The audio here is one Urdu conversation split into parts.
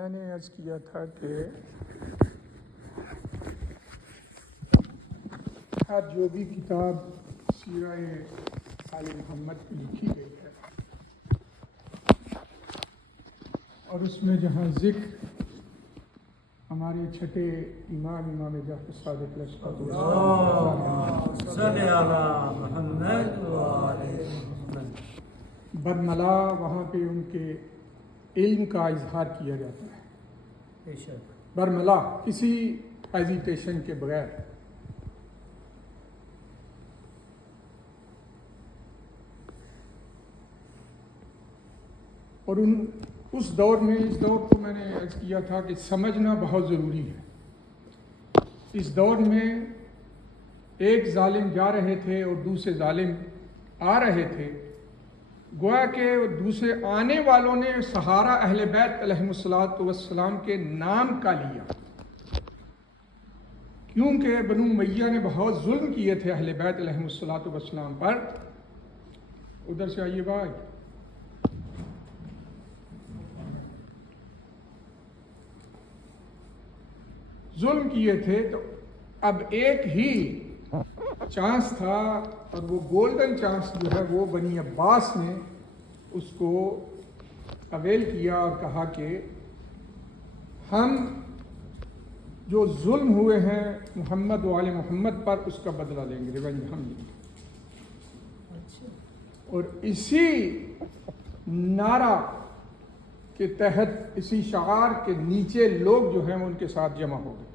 میں نے عرض کیا تھا کہ جو بھی کتاب سیرہ آل محمد کی لکھی گئی ہے اور اس میں جہاں ذکر ہمارے چھٹے امام جعفر صادق علیہ برملا، وہاں پہ ان کے علم کا اظہار کیا جاتا ہے برملا، کسی ایجیٹیشن کے بغیر۔ اور اس دور میں، اس دور کو میں نے عرض کیا تھا کہ سمجھنا بہت ضروری ہے۔ اس دور میں ایک ظالم جا رہے تھے اور دوسرے ظالم آ رہے تھے، گویا کہ دوسرے آنے والوں نے سہارا اہل بیت علیہم الصلوۃ والسلام کے نام کا لیا، کیونکہ بنو امیہ نے بہت ظلم کیے تھے اہل بیت علیہم الصلوۃ والسلام پر۔ ادھر سے آئیے بھائی، ظلم کیے تھے، تو اب ایک ہی چانس تھا، اور وہ گولڈن چانس جو ہے وہ بنی عباس نے اس کو اویل کیا اور کہا کہ ہم جو ظلم ہوئے ہیں محمد و آل محمد پر، اس کا بدلہ لیں گے، ریونج ہم لیں گے۔ اور اسی نعرہ کے تحت، اسی شعار کے نیچے لوگ جو ہیں ان کے ساتھ جمع ہو گئے،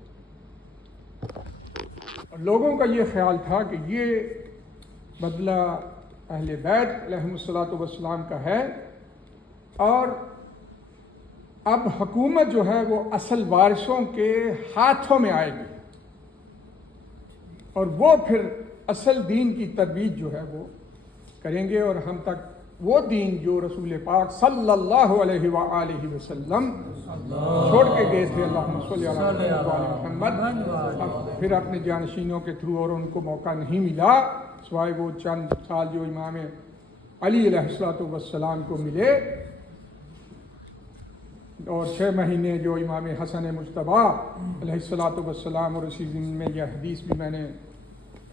اور لوگوں کا یہ خیال تھا کہ یہ بدلہ اہل بیت علیہم الصلوۃ والسلام کا ہے، اور اب حکومت جو ہے وہ اصل وارثوں کے ہاتھوں میں آئے گی، اور وہ پھر اصل دین کی ترویج جو ہے وہ کریں گے، اور ہم تک وہ دین جو رسول پاک صلی اللہ علیہ وآلہ وسلم چھوڑ کے گئے تھے، اللہم صلی علی محمد، اب پھر اپنے جانشینوں کے تھرو، اور ان کو موقع نہیں ملا سوائے وہ چند سال جو امام علی علیہ الصلوۃ والسلام کو ملے، اور 6 مہینے جو امام حسن مجتبیٰ علیہ الصلوۃ والسلام، اور اسی ضمن میں یہ حدیث بھی میں نے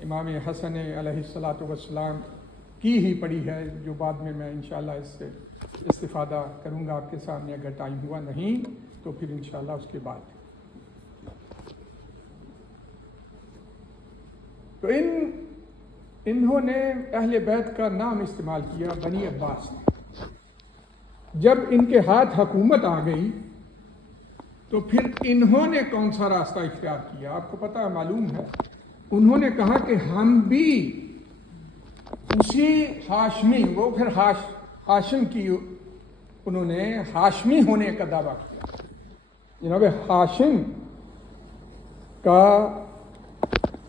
امام حسن علیہ الصلوۃ والسلام کی ہی پڑھی ہے، جو بعد میں انشاءاللہ اس سے استفادہ کروں گا آپ کے سامنے، اگر ٹائم ہوا نہیں تو پھر انشاءاللہ اس کے بعد۔ تو انہوں نے اہل بیت کا نام استعمال کیا، بنی عباس نے۔ جب ان کے ہاتھ حکومت آ گئی تو پھر انہوں نے کون سا راستہ اختیار کیا؟ آپ کو پتہ معلوم ہے، انہوں نے کہا کہ ہم بھی اسی ہاشمی، وہ پھر ہاشم کی، انہوں نے ہاشمی ہونے کا دعویٰ کیا۔ جناب ہاشم کا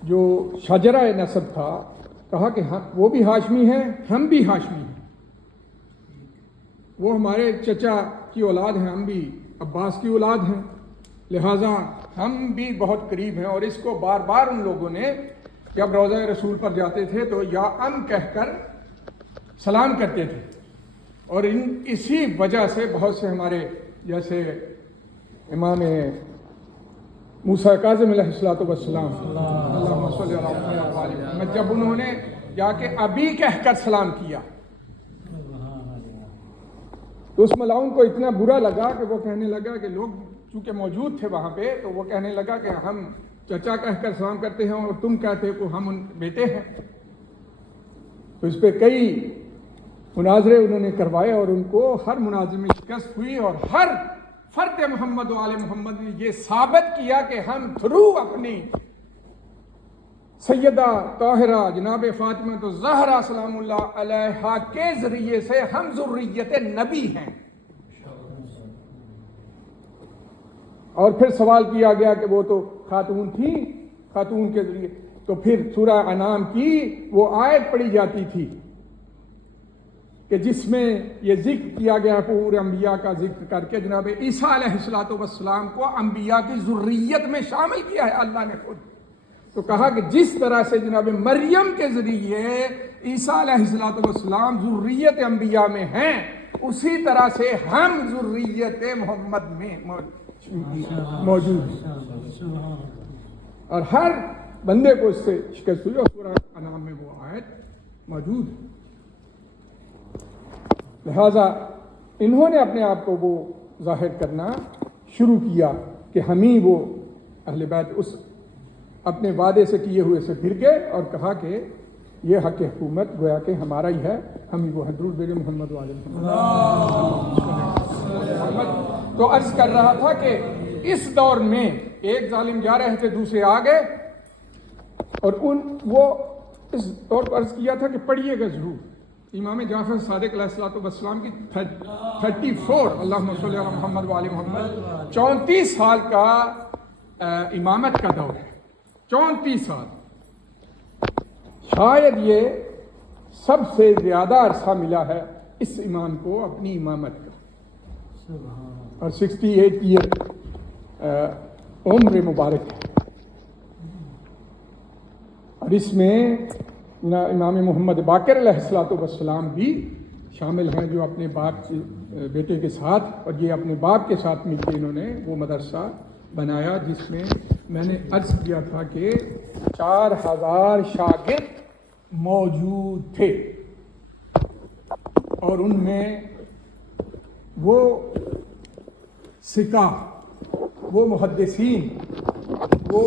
جو شجرہ نسب تھا، کہا کہ وہ بھی ہاشمی ہیں، ہم بھی ہاشمی ہیں، وہ ہمارے چچا کی اولاد ہیں، ہم بھی عباس کی اولاد ہیں، لہٰذا ہم بھی بہت قریب ہیں۔ اور اس کو بار بار ان لوگوں نے جب روضہ رسول پر جاتے تھے تو یا ام کہہ کر سلام کرتے تھے، اور اسی وجہ سے بہت سے ہمارے جیسے امام موسیٰ کاظم علیہ الصلوۃ والسلام، اللہم صلی علی محمد، جب انہوں نے جا کے ابھی کہہ کر سلام کیا تو اس ملاؤن کو اتنا برا لگا کہ وہ کہنے لگا کہ لوگ چونکہ موجود تھے وہاں پہ، تو وہ کہنے لگا کہ ہم چچا کہہ کر سلام کرتے ہیں اور تم کہتے ہو کہ ہم ان بیٹے ہیں۔ تو اس پہ کئی مناظرے انہوں نے کروائے، اور ان کو ہر مناظرے میں شکست ہوئی، اور ہر فرد محمد و آل محمد نے یہ ثابت کیا کہ ہم تھرو اپنی سیدہ طاہرہ جناب فاطمہ الزہرا سلام اللہ علیہا کے ذریعے سے ہم ذریت نبی ہیں۔ اور پھر سوال کیا گیا کہ وہ تو خاتون تھی، خاتون کے ذریعے، تو پھر سورہ انعام کی وہ آیت پڑھی جاتی تھی کہ جس میں یہ ذکر کیا گیا پورے انبیاء کا ذکر کر کے جناب عیسیٰ علیہ الصلوۃ والسلام کو انبیاء کی ذریت میں شامل کیا ہے اللہ نے خود۔ تو کہا کہ جس طرح سے جناب مریم کے ذریعے عیسیٰ علیہ الصلوۃ والسلام ذریت انبیاء میں ہیں، اسی طرح سے ہم ذریت محمد میں موجود ہیں، اور ہر بندے کو اس سے شکست ہوئی، اور سورہ انعام میں وہ آیت موجود ہے۔ لہذا انہوں نے اپنے آپ کو وہ ظاہر کرنا شروع کیا کہ ہم ہی وہ اہل بیت، اس اپنے وعدے سے کیے ہوئے سے پھر گئے اور کہا کہ یہ حق حکومت گویا کہ ہمارا ہی ہے، ہم ہی وہ ہیں۔ درود بھیجیں محمد والے محمد۔ تو عرض کر رہا تھا کہ اس دور میں ایک ظالم جا رہے تھے، دوسرے آ گئے، اور وہ اس طور پر عرض کیا تھا کہ پڑھیے گا ضرور امام جعفر صادق علیہ السلام کی 34 اللہم صلی علی محمد وآل محمد 34 سال کا امامت کا دور ہے، 34 سال۔ شاید یہ سب سے زیادہ عرصہ ملا ہے اس امام کو اپنی امامت کا، اور 68 ایئر عمر مبارک ہے، اور اس میں امام محمد باقر علیہ السلام بھی شامل ہیں، جو اپنے باپ کے بیٹے کے ساتھ، اور یہ اپنے باپ کے ساتھ مل کے انہوں نے وہ مدرسہ بنایا، جس میں میں نے عرض کیا تھا کہ 4000 شاگرد موجود تھے، اور ان میں وہ سکہ، وہ محدثین، وہ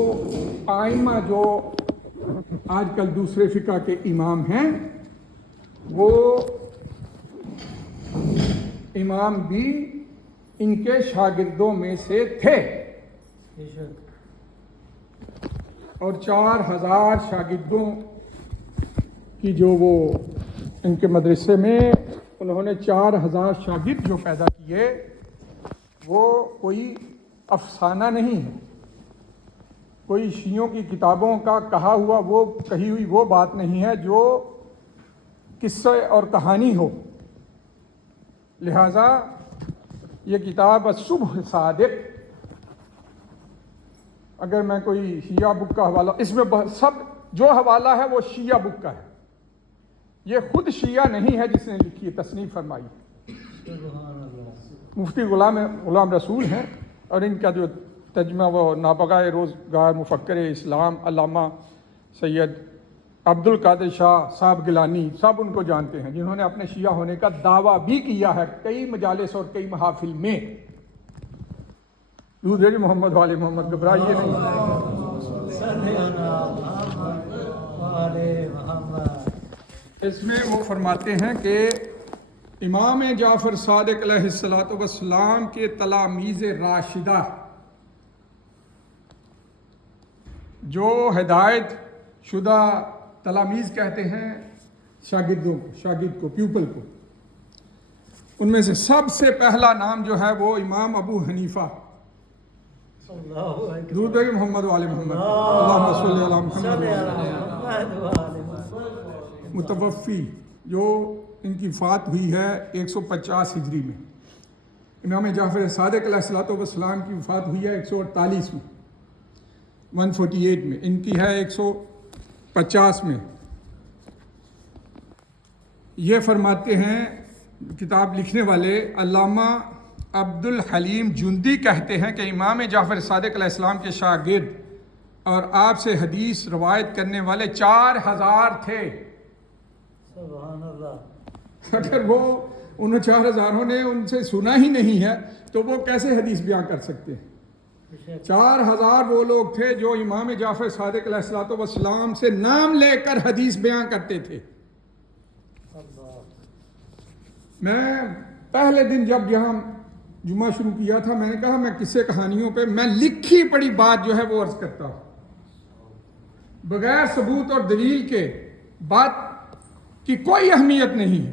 آئمہ جو آج کل دوسرے فقہ کے امام ہیں، وہ امام بھی ان کے شاگردوں میں سے تھے، اور 4000 شاگردوں کی جو وہ ان کے مدرسے میں انہوں نے 4000 شاگرد جو پیدا کیے، وہ کوئی افسانہ نہیں ہے، کوئی شیعوں کی کتابوں کا کہا ہوا وہ کہی ہوئی وہ بات نہیں ہے جو قصے اور کہانی ہو۔ لہذا یہ کتاب الصبح صادق، اگر میں کوئی شیعہ بک کا حوالہ، اس میں سب جو حوالہ ہے وہ شیعہ بک کا ہے، یہ خود شیعہ نہیں ہے جس نے لکھی، تصنیف فرمائی۔ مفتی غلام رسول ہیں، اور ان کا جو ترجمہ وہ نابغہ روزگار مفکر اسلام علامہ سید عبد القادر شاہ صاحب گیلانی، سب ان کو جانتے ہیں، جنہوں نے اپنے شیعہ ہونے کا دعویٰ بھی کیا ہے کئی مجالس اور کئی محافل میں۔ درود محمد والے محمد، گھبرائیے نہیں۔ اس میں وہ فرماتے ہیں کہ امام جعفر صادق علیہ السلام کے تلاميذ راشدہ، جو ہدایت شدہ تلاميذ کہتے ہیں شاگردوں کو، شاگرد کو، پیپل کو، ان میں سے سب سے پہلا نام جو ہے وہ امام ابو حنیفہ، درود محمد والے محمد، اللہم صلی علی محمد، متوفی، جو ان کی وفات ہوئی ہے 150 ہجری میں۔ امام جعفر صادق علیہ السلام کی وفات ہوئی ہے 148 میں، 148 میں، ان کی ہے 150 میں۔ یہ فرماتے ہیں کتاب لکھنے والے علامہ عبد الحلیم جندی کہتے ہیں کہ امام جعفر صادق علیہ السلام کے شاگرد اور آپ سے حدیث روایت کرنے والے 4000 تھے۔ سبحان اللہ۔ اگر وہ ان 4000 نے ان سے سنا ہی نہیں ہے تو وہ کیسے حدیث بیان کر سکتے ہیں؟ 4000 وہ لوگ تھے جو امام جعفر صادق علیہ السلام سے نام لے کر حدیث بیان کرتے تھے۔ میں پہلے دن جب یہاں جمعہ شروع کیا تھا، میں نے کہا میں قصے کہانیوں پہ میں لکھی پڑی بات جو ہے وہ عرض کرتا ہوں، بغیر ثبوت اور دلیل کے بات کی کوئی اہمیت نہیں ہے۔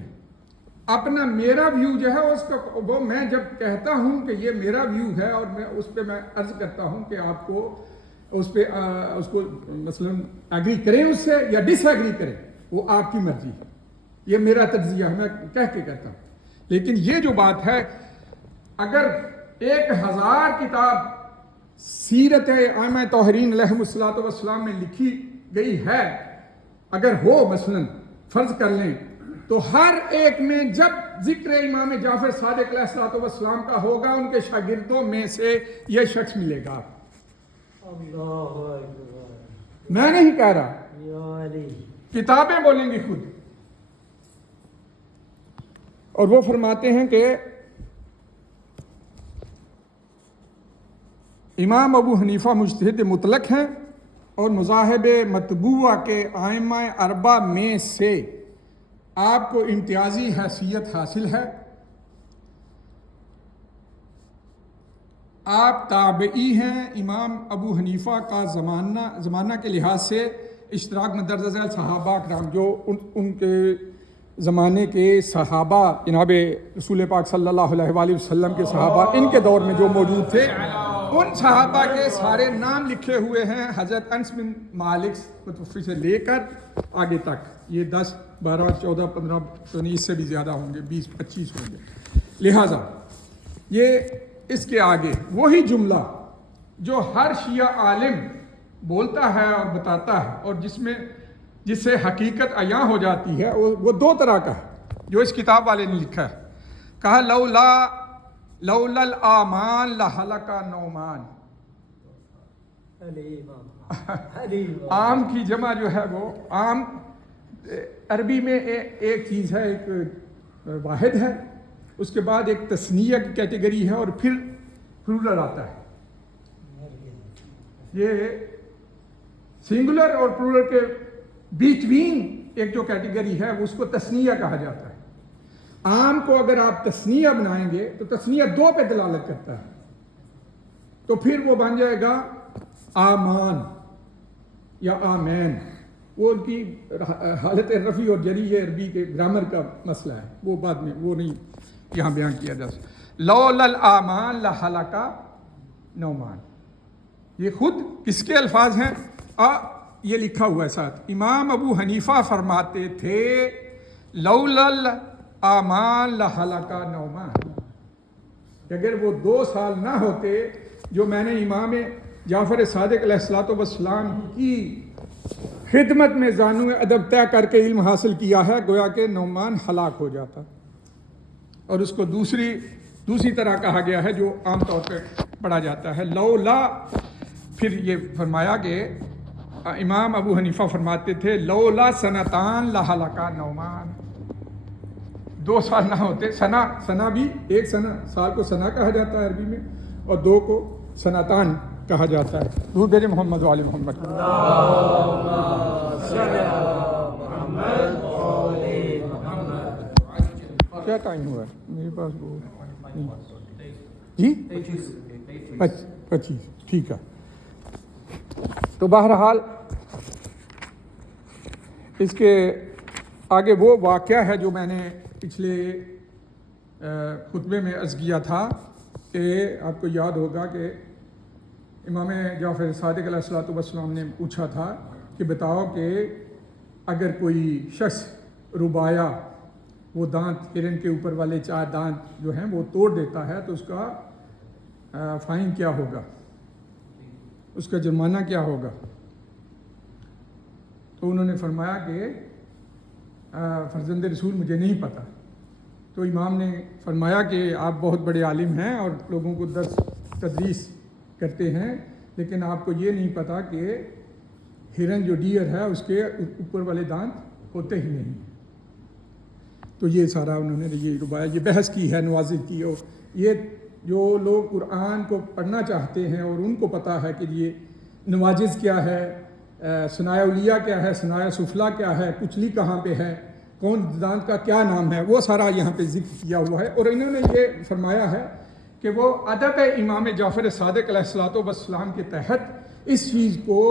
اپنا میرا ویو جو ہے اس کا وہ میں جب کہتا ہوں کہ یہ میرا ویو ہے، اور میں اس پہ میں عرض کرتا ہوں کہ آپ کو اس پہ اس کو مثلا ایگری کریں اس سے یا ڈس ایگری کریں، وہ آپ کی مرضی ہے، یہ میرا تجزیہ ہے، میں کہہ کے کہتا ہوں۔ لیکن یہ جو بات ہے، اگر 1000 کتاب سیرت ائمہ طاہرین علیہ السلام میں لکھی گئی ہے، اگر ہو مثلا فرض کر لیں، تو ہر ایک میں جب ذکر امام جعفر صادق علیہ الصلوۃ والسلام کا ہوگا ان کے شاگردوں میں سے یہ شخص ملے گا. اللہ اکبر. میں نہیں کہہ رہا، یا علی. کتابیں بولیں گی خود. اور وہ فرماتے ہیں کہ امام ابو حنیفہ مجتہد مطلق ہیں اور مذاہب متبوعہ کے ائمہ اربعہ میں سے آپ کو امتیازی حیثیت حاصل ہے. آپ تابعی ہیں. امام ابو حنیفہ کا زمانہ کے لحاظ سے اشتراک مندرجہ ذیل صحابہ کرام جو ان کے زمانے کے صحابہ جناب رسول پاک صلی اللہ علیہ وآلہ وسلم کے صحابہ ان کے دور میں جو موجود تھے ان صحابہ کے سارے نام لکھے ہوئے ہیں حضرت انس بن مالک متوفی سے لے کر آگے تک. یہ 10 12 14 15 19 سے بھی زیادہ ہوں گے، 20 25 ہوں گے. لہٰذا یہ اس کے آگے وہی جملہ جو ہر شیعہ عالم بولتا ہے اور بتاتا ہے اور جس سے حقیقت عیاں ہو جاتی ہے، وہ دو طرح کا ہے جو اس کتاب والے نے لکھا ہے. کہا لولا الامان لہلک نعمان. علی امام. علی امام. عام کی جمع جو ہے وہ عام عربی میں ایک چیز ہے، ایک واحد ہے، اس کے بعد ایک تثنیہ کی کیٹیگری ہے اور پھر پلورل آتا ہے. یہ سنگولر اور پلورل کے بیچوین ایک جو کیٹیگری ہے اس کو تثنیہ کہا جاتا ہے. عام کو اگر آپ تثنیہ بنائیں گے تو تثنیہ 2 پہ دلالت کرتا ہے، تو پھر وہ بن جائے گا آمان یا آمین. وہ ان کی حالت رفیع اور جری عربی کے گرامر کا مسئلہ ہے، وہ بعد میں وہ نہیں یہاں بیان کیا جا سکتا. لولا الامان لہلک نعمان. یہ خود کس کے الفاظ ہیں؟ یہ لکھا ہوا ہے ساتھ. امام ابو حنیفہ فرماتے تھے لولا الامان لہلک نعمان، کہ اگر وہ 2 سال نہ ہوتے جو میں نے امام جعفر صادق علیہ الصلوۃ والسلام کی خدمت میں زانو ادب طے کر کے علم حاصل کیا ہے، گویا کہ نعمان ہلاک ہو جاتا. اور اس کو دوسری طرح کہا گیا ہے جو عام طور پہ پڑھا جاتا ہے لولا. پھر یہ فرمایا کہ امام ابو حنیفہ فرماتے تھے لولا سنتان لہلک نعمان. 2 سال نہ ہوتے. سنا بھی ایک سال کو سنا کہا جاتا ہے عربی میں، اور 2 کو سنتان کہا جاتا ہے. درود بھیجیں محمد و آل محمد. کیا ٹائم ہوا ہے میرے پاس؟ وہ جی 25. ٹھیک ہے. تو بہرحال اس کے آگے وہ واقعہ ہے جو میں نے پچھلے خطبے میں عرض کیا تھا کہ آپ کو یاد ہوگا کہ امام جعفر صادق علیہ الصلوۃ والسلام نے پوچھا تھا کہ بتاؤ کہ اگر کوئی شخص ربایا وہ دانت ہرن کے اوپر والے 4 دانت جو ہیں وہ توڑ دیتا ہے تو اس کا فائن کیا ہوگا، اس کا جرمانہ کیا ہوگا؟ تو انہوں نے فرمایا کہ فرزند رسول مجھے نہیں پتہ. تو امام نے فرمایا کہ آپ بہت بڑے عالم ہیں اور لوگوں کو درس تدریس کرتے ہیں، لیکن آپ کو یہ نہیں پتہ کہ ہرن جو ڈیئر ہے اس کے اوپر والے دانت ہوتے ہی نہیں. تو یہ سارا انہوں نے یہ ربایا، یہ بحث کی ہے نوازل کی. اور یہ جو لوگ قرآن کو پڑھنا چاہتے ہیں اور ان کو پتہ ہے کہ یہ نواجز کیا ہے، ثنائے اولیاء کیا ہے، ثنائے سفلا کیا ہے، کچلی کہاں پہ ہے، کون دانت کا کیا نام ہے، وہ سارا یہاں پہ ذکر کیا ہوا ہے. اور انہوں نے یہ فرمایا ہے کہ وہ ادب امام جعفر صادق علیہ الصلوۃ والسلام کے تحت اس چیز کو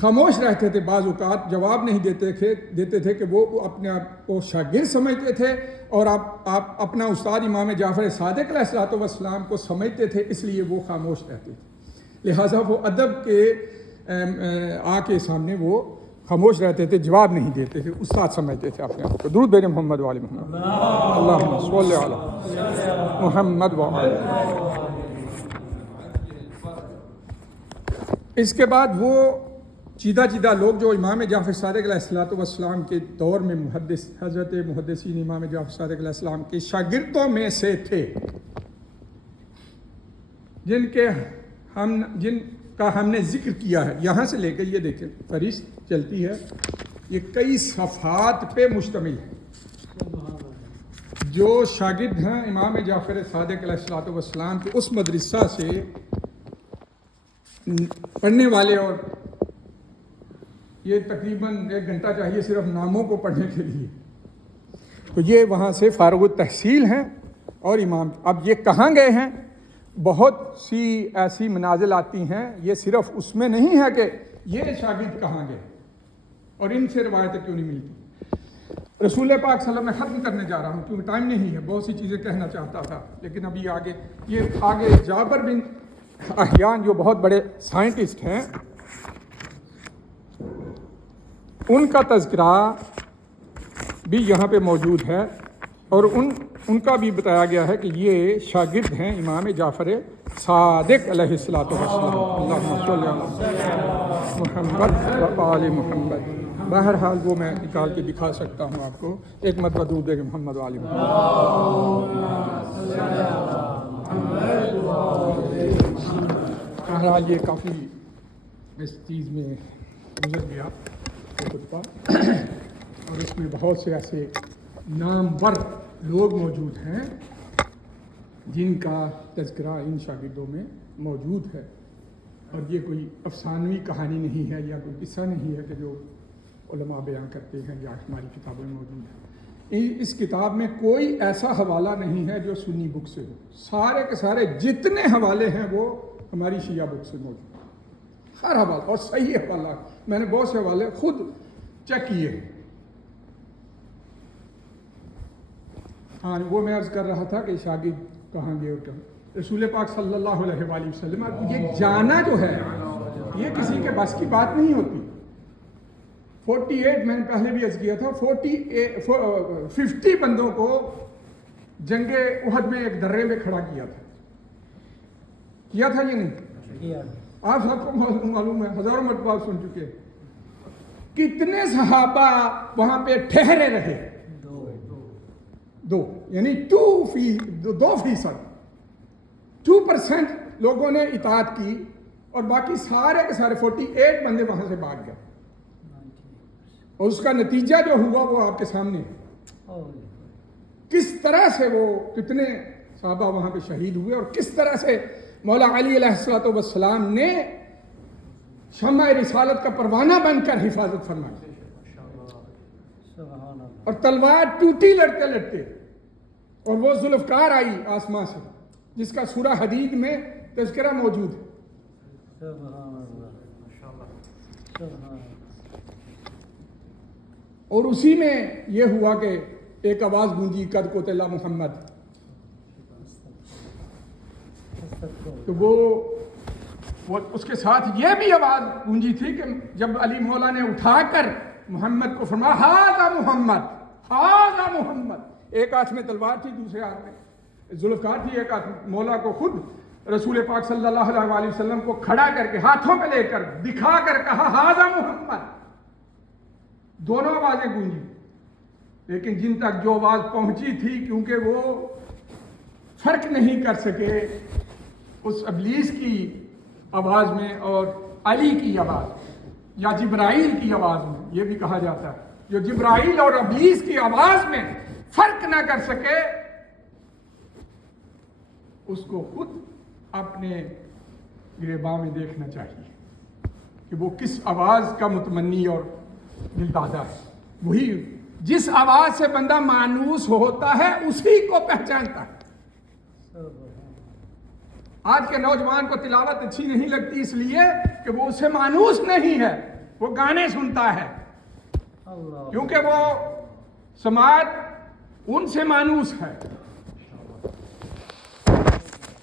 خاموش رہتے تھے. بعض اوقات جواب نہیں دیتے تھے کہ وہ اپنے آپ کو شاگرد سمجھتے تھے اور آپ اپنا استاد امام جعفر صادق علیہ الصلوۃ والسلام کو سمجھتے تھے، اس لیے وہ خاموش رہتے تھے. لہٰذا وہ ادب کے کے سامنے وہ خاموش رہتے تھے، جواب نہیں دیتے تھے، استاد سمجھتے تھے اپنے آپ کو. درود بھیجیں محمد و آل محمد. اللہم صلی علی محمد و آل. اس کے بعد وہ چیدہ لوگ جو امام جعفر صادق علیہ السلام کے دور میں حضرت محدثین امام جعفر صادق علیہ السلام کے شاگردوں میں سے تھے، جن کا ہم نے ذکر کیا ہے، یہاں سے لے کے یہ دیکھیں فہرست چلتی ہے، یہ کئی صفحات پہ مشتمل ہے۔ جو شاگرد ہیں امام جعفر صادق علیہ السلام کے اس مدرسہ سے پڑھنے والے، اور یہ تقریباً 1 گھنٹہ چاہیے صرف ناموں کو پڑھنے کے لیے، تو یہ وہاں سے فارغ التحصیل ہیں اور امام۔ اب یہ کہاں گئے ہیں؟ بہت سی ایسی منازل آتی ہیں، یہ صرف اس میں نہیں ہے کہ یہ شاگرد کہاں گئے اور ان سے روایتیں کیوں نہیں ملتی۔ رسول پاک صلی اللہ علیہ وسلم میں ختم کرنے جا رہا ہوں کیونکہ ٹائم نہیں ہے، بہت سی چیزیں کہنا چاہتا تھا، لیکن ابھی آگے جابر بن احیان جو بہت بڑے سائنٹسٹ ہیں، ان کا تذکرہ بھی یہاں پہ موجود ہے، اور ان کا بھی بتایا گیا ہے کہ یہ شاگرد ہیں امام جعفر صادق علیہ الصلوۃ والسلام۔ اللہم صلی علی محمد و آل محمد۔ بہرحال وہ میں نکال کے دکھا سکتا ہوں آپ کو، ایک مرتبہ درود دے محمد و آل محمد۔ بہرحال یہ کافی اس چیز میں گزر گیا خطبہ، اور اس میں بہت سے ایسے نامور لوگ موجود ہیں جن کا تذکرہ ان شاگردوں میں موجود ہے، اور یہ کوئی افسانوی کہانی نہیں ہے یا کوئی قصہ نہیں ہے کہ جو علماء بیان کرتے ہیں یا ہماری کتابوں میں موجود ہے۔ اس کتاب میں کوئی ایسا حوالہ نہیں ہے جو سنی بک سے ہو، سارے کے سارے جتنے حوالے ہیں وہ ہماری شیعہ بک سے موجود ہیں، ہر حوالہ، اور صحیح حوالہ۔ میں نے بہت سے حوالے خود چیک کیے ہیں۔ ہاں، وہ میں عرض کر رہا تھا کہ شاگرد کہاں گئے اور کہاں۔ رسول پاک صلی اللہ علیہ وآلہ وسلم، یہ جانا جو ہے یہ کسی کے بس کی بات نہیں ہوتی۔ 48 میں نے پہلے بھی عرض کیا تھا، 50 بندوں کو جنگ احد میں ایک درے میں کھڑا کیا تھا یا نہیں؟ آپ سب کو معلوم ہے، ہزاروں مرتبہ آپ سن چکے۔ کتنے صحابہ وہاں پہ ٹھہرے رہے؟ 2، یعنی 2%، 2% لوگوں نے اطاعت کی، اور باقی سارے کے سارے 48 بندے وہاں سے بھاگ گئے، اور اس کا نتیجہ جو ہوا وہ آپ کے سامنے ہے۔ کس طرح سے وہ کتنے صحابہ وہاں پہ شہید ہوئے، اور کس طرح سے مولا علی علیہ السلام نے شمع رسالت کا پروانہ بن کر حفاظت فرمائی، اور تلوار ٹوٹی لڑتے لڑتے، اور وہ ذوالفقار آئی آسمان سے جس کا سورہ حدید میں تذکرہ موجود ہے۔ اور اسی میں یہ ہوا کہ ایک آواز گونجی، قد قتل محمد، تو وہ اس کے ساتھ یہ بھی آواز گونجی تھی کہ جب علی مولا نے اٹھا کر محمد کو فرمایا ھذا محمد، ھذا محمد، ایک ہاتھ میں تلوار تھی، دوسرے ہاتھ میں ذوالفقار تھی، ایک ہاتھ مولا کو خود رسول پاک صلی اللہ علیہ وسلم کو کھڑا کر کے ہاتھوں پہ لے کر دکھا کر کہا ھذا محمد۔ دونوں آوازیں گونجی، لیکن جن تک جو آواز پہنچی تھی، کیونکہ وہ فرق نہیں کر سکے اس ابلیس کی آواز میں اور علی کی آواز یا جبرائیل کی آواز میں، یہ بھی کہا جاتا ہے، جو جبرائیل اور ابلیس کی آواز میں فرق نہ کر سکے، اس کو خود اپنے گریباں میں دیکھنا چاہیے کہ وہ کس آواز کا متمنی اور دلدادہ ہے۔ وہی جس آواز سے بندہ مانوس ہوتا ہے اسی کو پہچانتا ہے۔ آج کے نوجوان کو تلاوت اچھی نہیں لگتی اس لیے کہ وہ اس سے مانوس نہیں ہے، وہ گانے سنتا ہے، کیونکہ وہ سماعت ان سے مانوس ہے،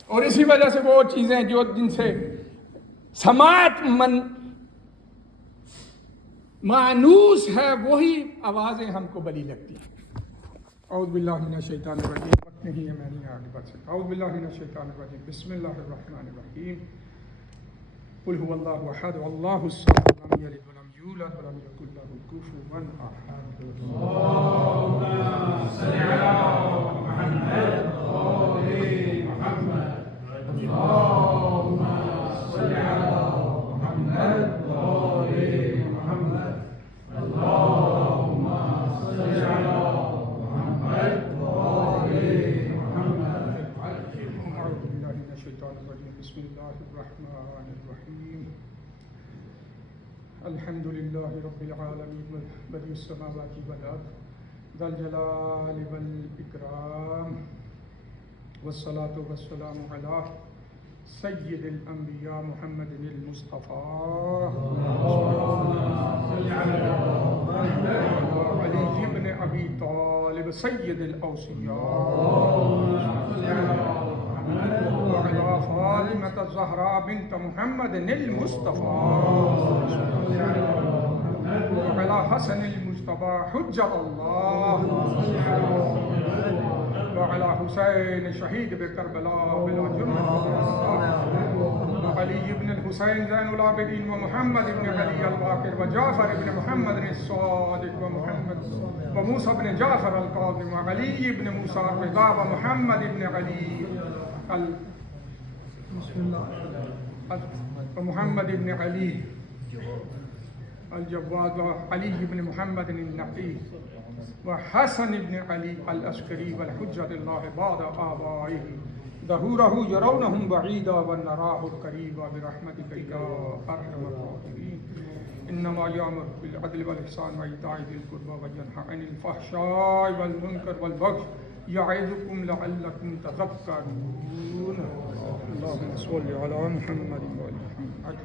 اور اسی وجہ سے وہ چیزیں جو جن سے سماعت مانوس ہے وہی آوازیں ہم کو بلی لگتی ہیں۔ اعوذ باللہ من الشیطان الرجیم، وقت نہیں ہے، میں نہیں آگے بڑھ سکتا۔ اعوذ باللہ من الشیطان الرجیم، بسم اللہ الرحمن الرحیم۔ قل هو الله احد الله الصمد لم يلد ولم يولد ولم يكن له كفوا احد. اللهم صل على محمد وآل محمد. اللهم صل على محمد وآل محمد. اللهم صل على محمد وآل محمد. أعوذ بالله من الشيطان الرجيم. بسم الله الرحمن الرحيم. الحمد لله رب العالمين بديع السماوات والأرض ذا الجلال والإكرام والصلاة والسلام على سيد الأنبياء محمد المصطفى علي بن أبي طالب سيد الأوصياء وعلى فاطمة الزهراء بنت محمد المصطفى وعلى حسن المجتبى حجة الله وعلى حسين شهيد بكربلاء بلا جرم وعلي بن الحسين زين العابدين ومحمد بن علي الباقر وجعفر بن محمد الصادق وموسى بن جعفر الكاظم وعلي بن موسى الرضا ومحمد بن علي ومحمد بن علي الجواد وعلي بن محمد النقي وحسن بن علي العسكري والحجة الله بعد آبائه ظهوره يرونهم بعيدا ونراه قريبا برحمتك يا أرحم الراحمين. إنما يأمر بالعدل والإحسان وإيتاء ذي القربى وينهى عن الفحشاء والمنكر والبغي يعظكم لعلكم تذكرون. اللهم صل على محمد وآل محمد.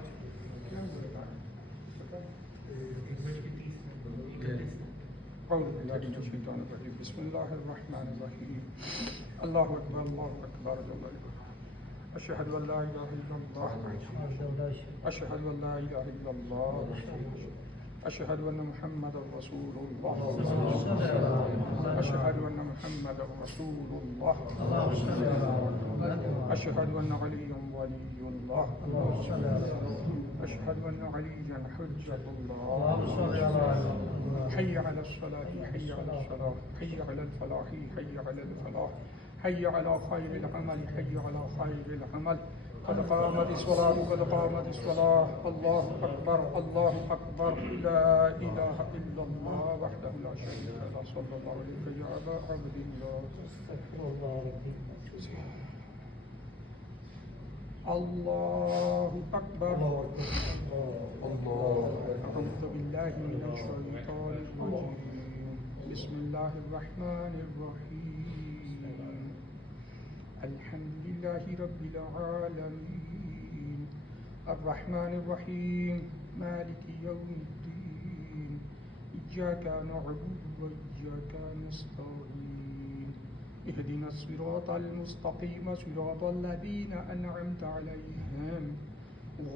أعوذ بالله من الشيطان الرجيم. بسم الله الرحمن الرحيم. الله أكبر الله أكبر. أشهد أن لا إله إلا الله. أشهد أن لا إله إلا الله. أشهد أن محمدا رسول الله. أشهد أن محمدا رسول الله. أشهد أن عليا ولي الله. أشهد أن عليا حجة الله. حي على الصلاة حي على الصلاة حي على الفلاح حي على الفلاح حي على خير العمل حي على خير العمل. قد قامت الصلاة قد قامت الصلاة. الله أكبر الله أكبر. لا إله إلا الله وحده لا شريك له. صلى الله عليه يا أبا عبد الله. الله أكبر. أعوذ بالله من الشيطان الرجيم. بسم الله الرحمن الرحيم. الحمد لله رب العالمين الرحمن الرحيم مالك يوم الدين إياك نعبد وإياك نستعين اهدنا الصراط المستقيم صراط الذين أنعمت عليهم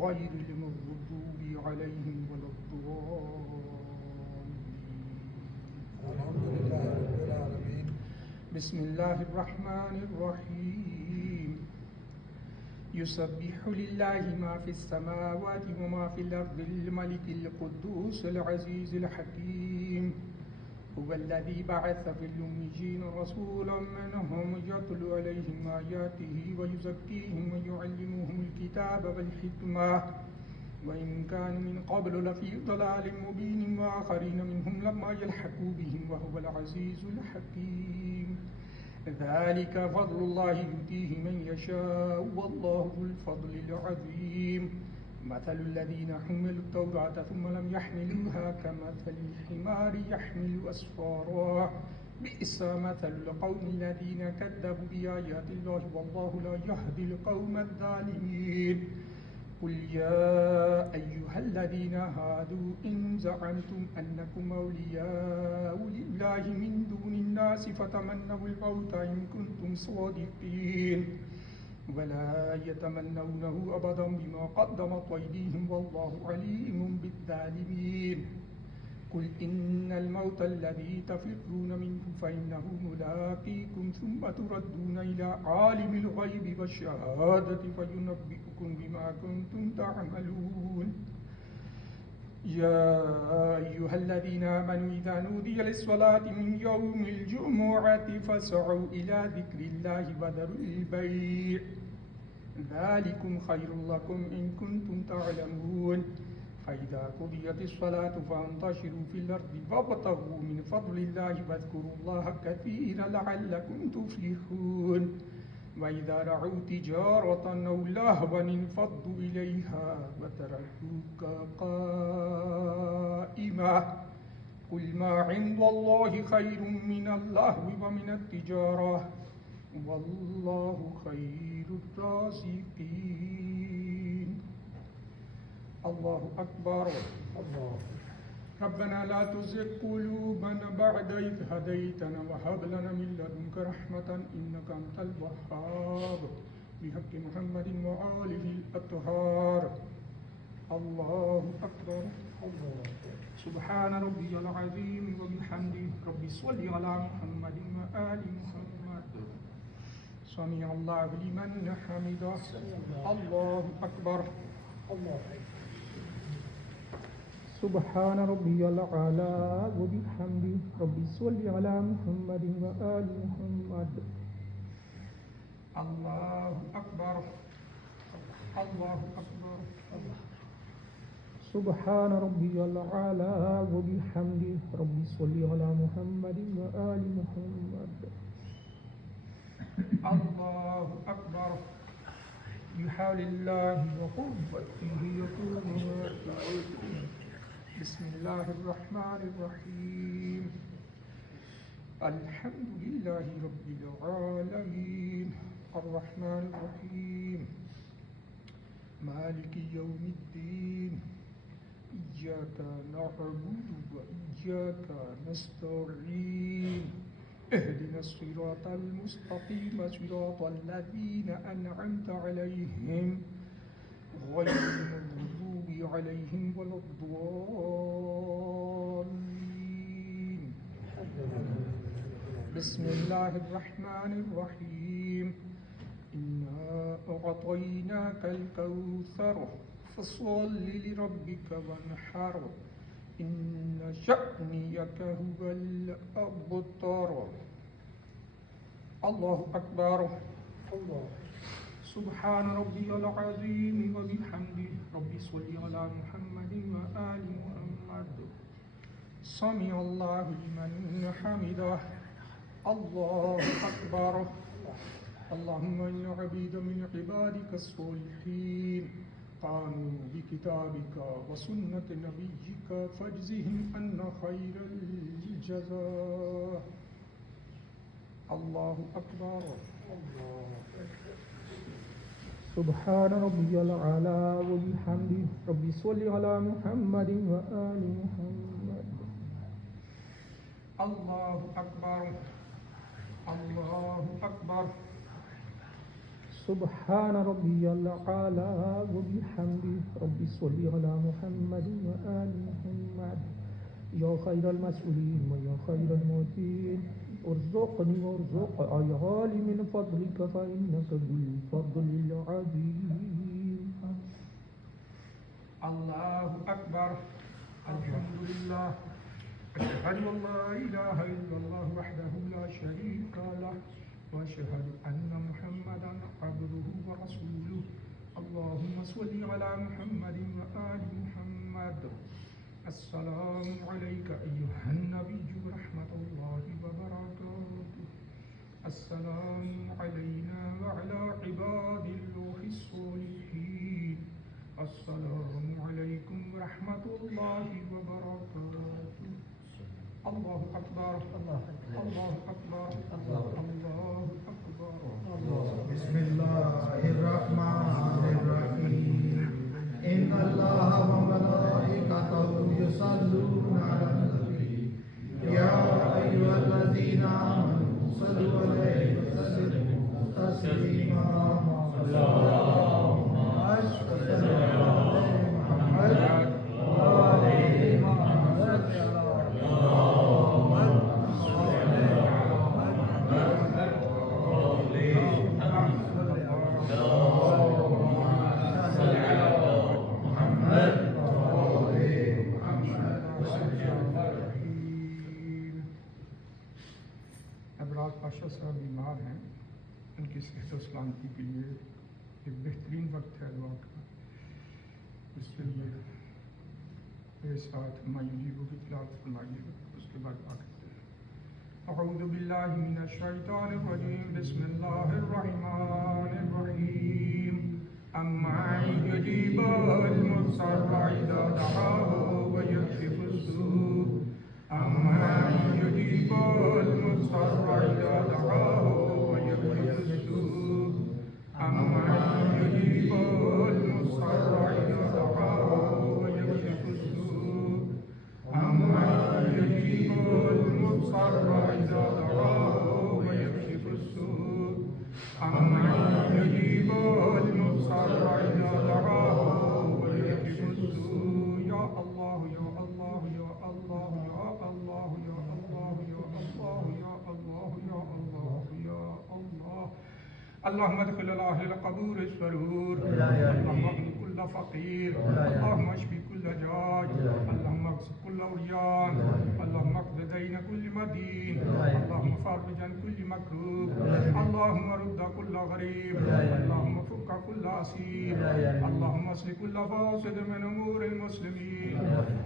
غير المغضوب عليهم ولا الضالين. بسم الله الرحمن الرحيم. يسبح لله ما في السماوات وما في الأرض الملك القدوس العزيز الحكيم. هو الذي بعث في الأميين رسولا منهم يتلو عليهم آياته ويزكيهم ويعلمهم الكتاب والحكمة وإن كانوا من قبل لفي ضلال مبين وآخرين منهم لما يلحقوا بهم وهو العزيز الحكيم. ذلك فضل الله يؤتيه من يشاء والله ذو الفضل العظيم. مثل الذين حملوا التوراة ثم لم يحملوها كمثل الحمار يحمل أسفارا بئس مثل القوم الذين كذبوا بآيات الله والله لا يهدي القوم الظالمين. قل يا أيها الذين هادوا إن زعمتم أنكم أولياء لله من دون الناس فتمنوا الموت إن كنتم صادقين ولا يتمنونه أبدا بما قدمت أيديهم والله عليم بالظالمين. قل إن الموت الذي تفرون منه فإنه ملاقيكم ثم تردون إلى عالم الغيب والشهادة فينبئكم بما كنتم تعملون يا أيها الذين آمنوا إذا نودي للصلاة من يوم الجمعة فاسعوا إلى ذكر الله وذروا البيع ذلكم خير لكم إن كنتم تعلمون فإذا قضيت الصلاة فانتشروا في الأرض وابتغوا من فضل الله واذكروا الله كثيرا لعلكم تفلحون وإذا رأوا تجارة أو لهوا انفضوا إليها وتركوك قائما قل ما عند الله خير من اللهو ومن التجارة والله خير الرازقين الله أكبر الله ربنا لا تزغ قلوبنا بعد إذ هديتنا وهب لنا من لدنك رحمة إنك أنت الوهاب بحق محمد وآله الأطهار الله أكبر الله سبحان ربي العظيم وبحمده ربي صل على محمد وآل محمد سمع الله لمن حمده الله أكبر الله سبحان ربي الأعلى وبحمده ربي صل على محمد وآل محمد الله أكبر الله أكبر سبحان ربي الأعلى وبحمده ربي صل على محمد وآل محمد الله أكبر بحول الله وقوته يقوم بسم الله الرحمن الرحيم الحمد لله رب العالمين الرحمن الرحيم مالك يوم الدين إياك نعبد وإياك نستعين اهدنا الصراط المستقيم صراط الذين أنعمت عليهم غير المغضوب عليهم ولا الضالين بسم الله الرحمن الرحيم إنا أعطيناك الكوثر فصل لربك وانحر إن شأنك هو الأبتر الله أكبر الله سبحان ربي العظيم وبحمده ربي صل على محمد وآل محمد سمع الله لمن حمده الله أكبر اللهم إن عبيد من عبادك الصالحين قاموا بكتابك وسنة نبيك فاجزهم أن خير الجزاء الله أكبر سبحان ربي الأعلى وبحمده ربي صل على محمد وآل محمد الله أكبر الله أكبر سبحان ربي الأعلى وبحمده ربي صل على محمد وآل محمد يا خير المسؤولين ويا خير الموتين ارزقني وارزق عيالي من فضلك فإنك ذو الفضل العظيم الله أكبر الحمد لله أشهد أن لا إله إلا الله وحده لا شريك له وأشهد أن محمدا عبده ورسوله اللهم صل على محمد وآل محمد السلام عليك أيها النبي ورحمة الله وبركاته السلام علينا وعلى عباد الله الصالحين السلام عليكم ورحمة الله وبركاته الله أكبر الله أكبر الله أكبر بسم الله الرحمن الرحيم إن الله وملائكته يصلون على النبي يا أيها الذين آمنوا صلوا عليه وسلموا تسليما اللهم صل على محمد وعلى آل محمد کی صحت و سلامتی کے لیے ایک بہترین وقت ہے دعا کا. اس کے لیے میرے ساتھ مایوبوں کی تلاوت فرمائیے گا. اس کے بعد دعا کرتے ہیں. اعوذ باللہ من الشیطان الرجیم. بسم اللہ الرحمن الرحیم. امن یجیب المضطر اذا دعاہ ویکشف السوء. امن یجیب المضطر اذا دعاہ ویکشف السوء. امن یجیب المضطر اذا دعاہ ویکشف السوء. امن یجیب المضطر اذا دعاہ ویکشف السوء. امن یجیب المضطر اذا دعاہ ویکشف السوء. یا اللہ یا اللہ یا اللہ یا اللہ یا اللہ یا اللہ یا اللہ یا اللہ یا اللہ. اللهم ادخل اهل القبور السرور. اللهم اغن كل فقير. اللهم اشف كل جاج. اللهم اغث كل عريان. اللهم اقض دين كل مدين. اللهم فرج عن كل مكروب. اللهم رد كل غريب. اللهم فك كل اسير. اللهم اصلح كل فاسد من امور المسلمين.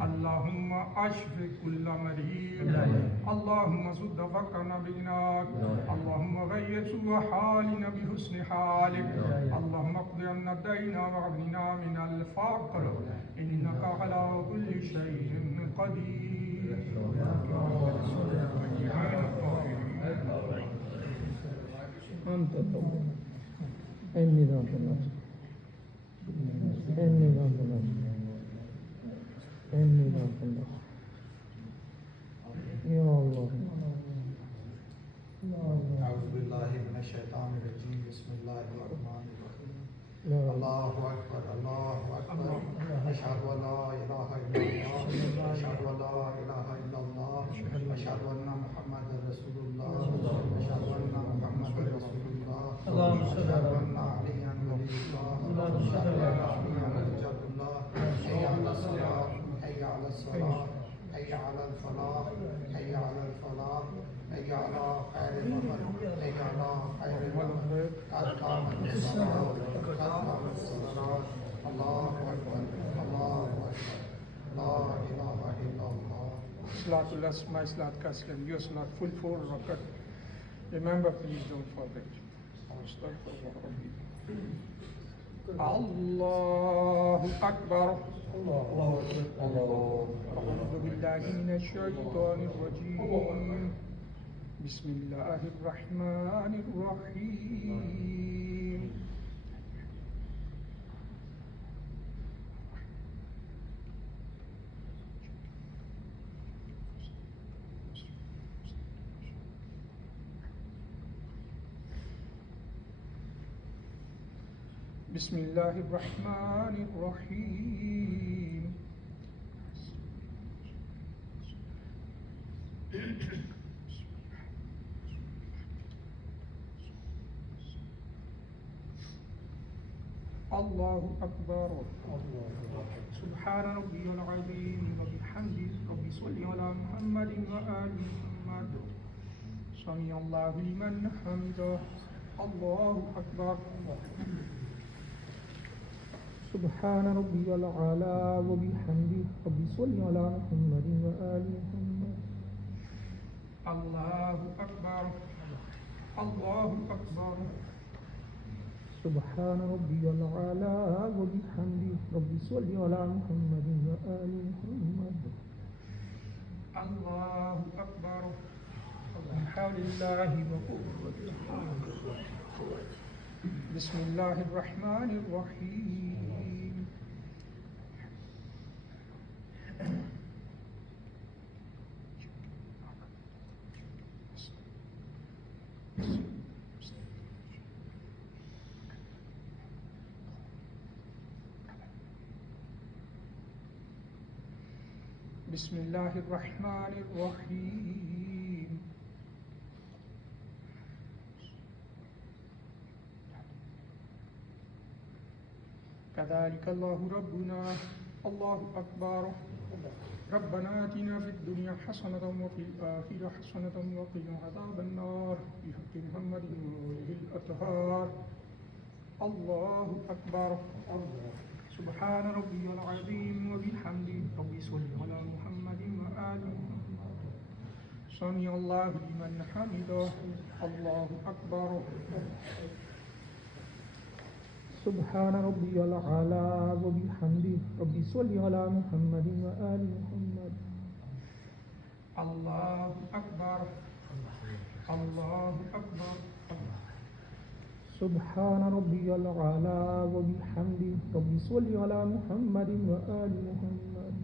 اللهم اشف كل مريض. اللهم سد فقرنا بغناك. اللهم غير سوء حالنا بحسن حالك. اللهم اقض عنا الدين واغننا من الفقر انك على كل شيء قدير. اعوذ باللہ من الشیطان الرجیم. بسم اللہ الرحمن الرحیم. اللہ اکبر اللہ اکبر. اشہد ان لا الہ الا اللہ. اشہد ان لا الہ الا اللہ. اشہد ان محمد رسول اللہ. اشہد ان محمد رسول اللہ. اشہد ان علی ولی اللہ. اشہد ان علی حجۃ اللہ. حی علی الصلاۃ. حی علی الصلاۃ. حی علی الفلاح. حی علی الفلاح. حی علی خیر العمل. حی علی خیر العمل. قد قامت الصلاۃ. قد قامت الصلاۃ. اللہ اکبر اللہ اکبر. لا الہ الا اللہ. Salat al-Asma, Salat Kaslam, your Salat full 4 rakat. Remember, please don't forget. Allahu Akbar. A'udhu billahi minash shaitanir rajim. Bismillahir rahmanir rahim. Bismillahir rahmanir rahim. Allahu Akbar. Subhana rabbiyal azim wa bihamdihi. Rabbi salli ala Muhammadin wa ali Muhammad. Sami Allahu liman hamidah. Allahu Akbar. سبحان ربي العلا وبحمده رب صل على محمد وآل محمد. الله أكبر الله أكبر. سبحان ربي العلا وبحمده رب صل على محمد وآل محمد. الله أكبر. بحول الله وقوته. بسم الله الرحمن الرحيم. بسم الله الرحمن الرحيم. كذلك الله ربنا. الله أكبر. ربنا آتنا في الدنيا حسنة وفي الآخرة حسنة وقنا عذاب النار بحق محمد وآله الأطهار. القهار الله أكبر سبحان ربي العظيم وبحمده ربي صل على محمد وآل محمد سمع الله لمن حمده الله أكبر سبحان ربي الأعلى وبحمده ربي صل على محمد وآل محمد الله أكبر الله أكبر سبحان ربي الأعلى وبحمده ربي صل على محمد وآل محمد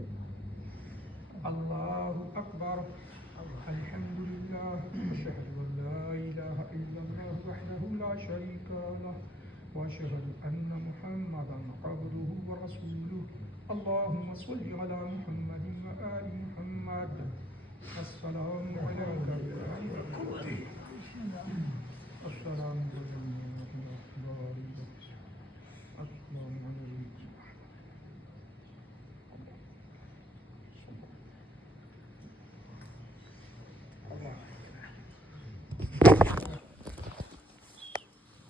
الله أكبر الحمد لله أشهد أن لا إله إلا الله وحده لا شريك له وأشهد أن محمدا عبده ورسوله اللهم صل على محمد وآل محمد السلام عليك السلام